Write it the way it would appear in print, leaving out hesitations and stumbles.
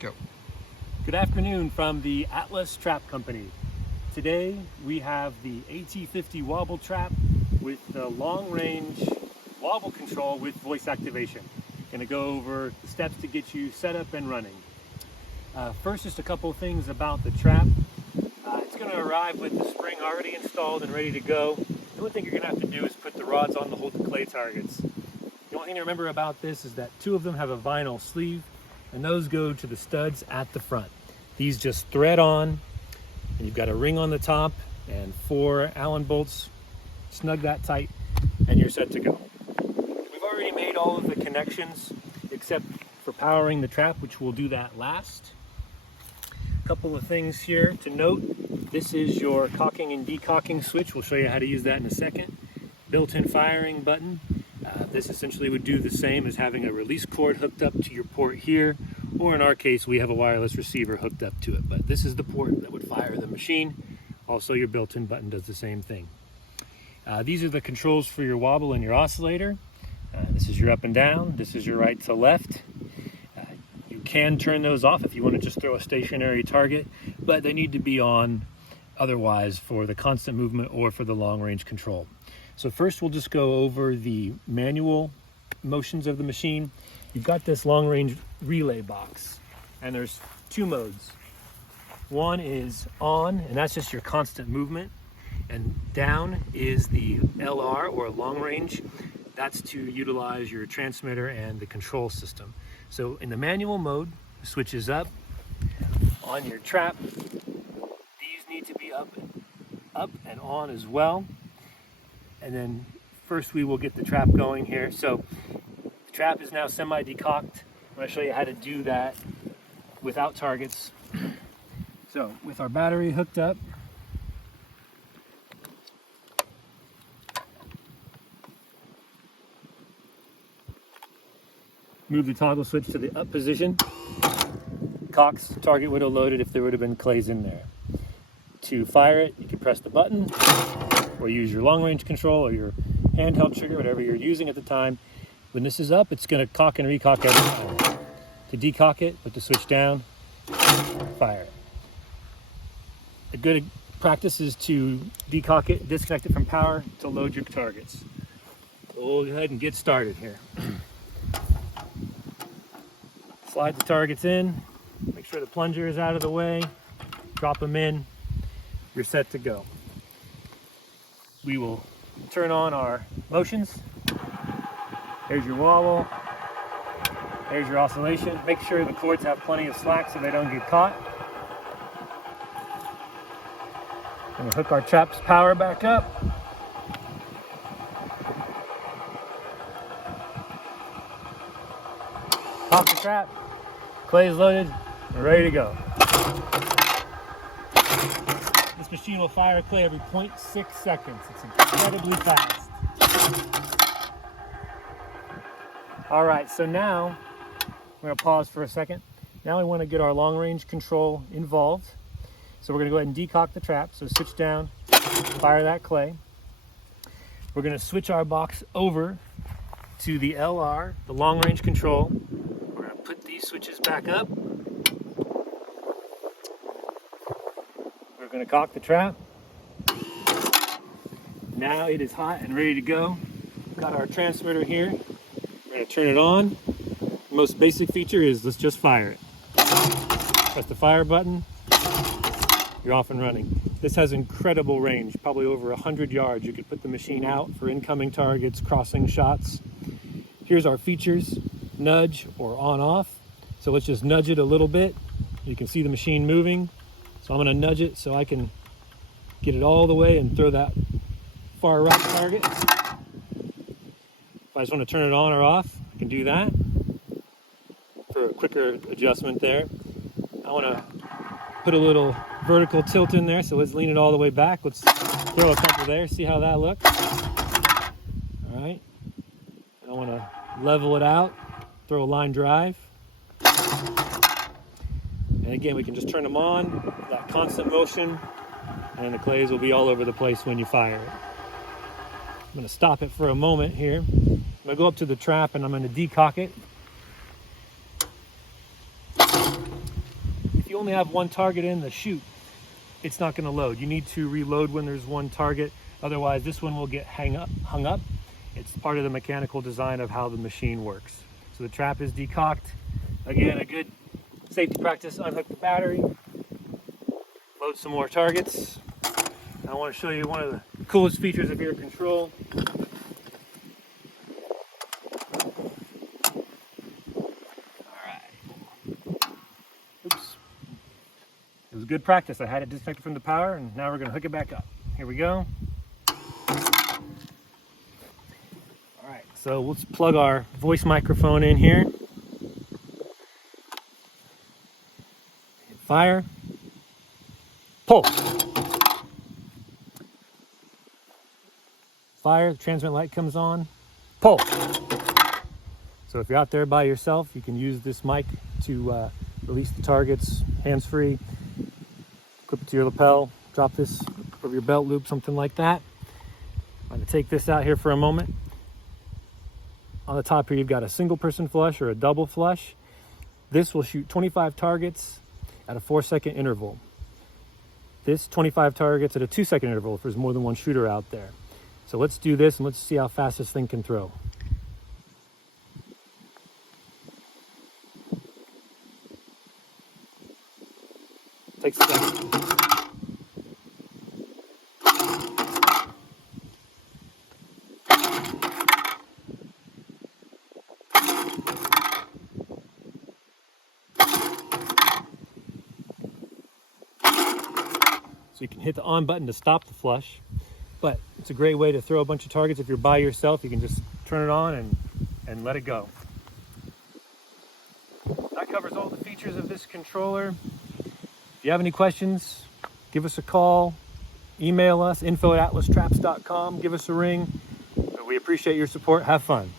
Go. Good afternoon from the Atlas Trap Company. Today we have the AT50 Wobble trap with the long range wobble control with voice activation. Going to go over the steps to get you set up and running. First, just a couple things about the trap. It's going to arrive with the spring already installed and ready to go. The only thing you're going to have to do is put the rods on to hold the clay targets. The only thing to remember about this is that two of them have a vinyl sleeve, and those go to the studs at the front. These just thread on, and you've got a ring on the top and 4 Allen bolts. Snug that tight, and you're set to go. We've already made all of the connections except for powering the trap, which we'll do that last. A couple of things here to note. This is your cocking and decocking switch. We'll show you how to use that in a second. Built-in firing button. This essentially would do the same as having a release cord hooked up to your port here, or in our case we have a wireless receiver hooked up to it, but this is the port that would fire the machine. Also, your built-in button does the same thing. These are the controls for your wobble and your oscillator. This is your up and down, this is your right to left. You can turn those off if you want to just throw a stationary target, but they need to be on otherwise for the constant movement or for the long range control. So first we'll just go over the manual motions of the machine. You've got this long range relay box, and there's 2 modes. One is on, and that's just your constant movement, and down is the LR, or long range. That's to utilize your transmitter and the control system. So in the manual mode, the switch is up. On your trap, these need to be up and on as well. And then first we will get the trap going here. So the trap is now semi-decocked. I'm going to show you how to do that without targets. So with our battery hooked up, move the toggle switch to the up position. Cocks, target would have loaded if there would have been clays in there. To fire it, you can press the button or use your long range control or your handheld trigger, whatever you're using at the time. When this is up, it's going to cock and recock every time. To decock it, put the switch down, fire it. A good practice is to decock it, disconnect it from power to load your targets. So we'll go ahead and get started here. Slide the targets in, make sure the plunger is out of the way, drop them in, you're set to go. We will turn on our motions. There's your wobble, there's your oscillation. Make sure the cords have plenty of slack so they don't get caught. I'm going to hook our trap's power back up. Pop the trap, clay is loaded, and ready to go. This machine will fire clay every 0.6 seconds. It's incredibly fast. All right, so now we're going to pause for a second. Now we want to get our long range control involved. So we're going to go ahead and decock the trap. So switch down, fire that clay. We're going to switch our box over to the LR, the long range control. We're going to put these switches back up. We're going to cock the trap. Now it is hot and ready to go. Got our transmitter here. We're going to turn it on. The most basic feature is let's just fire it. Press the fire button. You're off and running. This has incredible range, probably over 100 yards. You could put the machine out for incoming targets, crossing shots. Here's our features: nudge or on off. So let's just nudge it a little bit. You can see the machine moving. So I'm going to nudge it so I can get it all the way and throw that far right target. If I just want to turn it on or off, I can do that for a quicker adjustment there. I want to put a little vertical tilt in there, so let's lean it all the way back. Let's throw a couple there, see how that looks. All right. I want to level it out, throw a line drive. And again, we can just turn them on, that constant motion, and the clays will be all over the place when you fire it. I'm going to stop it for a moment here. I'm going to go up to the trap and I'm going to decock it. you only have one target in the chute, it's not going to load. You need to reload when there's one target. Otherwise, this one will get hung up. It's part of the mechanical design of how the machine works. So the trap is decocked. Again, a good safety practice, unhook the battery, load some more targets. I want to show you one of the coolest features of your control. Oops. It was good practice. I had it disconnected from the power, and now we're going to hook it back up. Here we go. All right, so let's plug our voice microphone in here. Hit fire. Pull. Fire, the transmit light comes on. Pull. So if you're out there by yourself, you can use this mic to release the targets hands-free. Clip it to your lapel, drop this over your belt loop, something like that. I'm going to take this out here for a moment. On the top here, you've got a single person flush or a double flush. This will shoot 25 targets at a 4-second interval. This 25 targets at a 2-second interval if there's more than one shooter out there. So let's do this and let's see how fast this thing can throw. Takes a second. So you can hit the on button to stop the flush, but it's a great way to throw a bunch of targets. If you're by yourself, you can just turn it on and let it go. That covers all the features of this controller. If you have any questions, give us a call, email us, info@atlastraps.com, give us a ring. We appreciate your support. Have fun.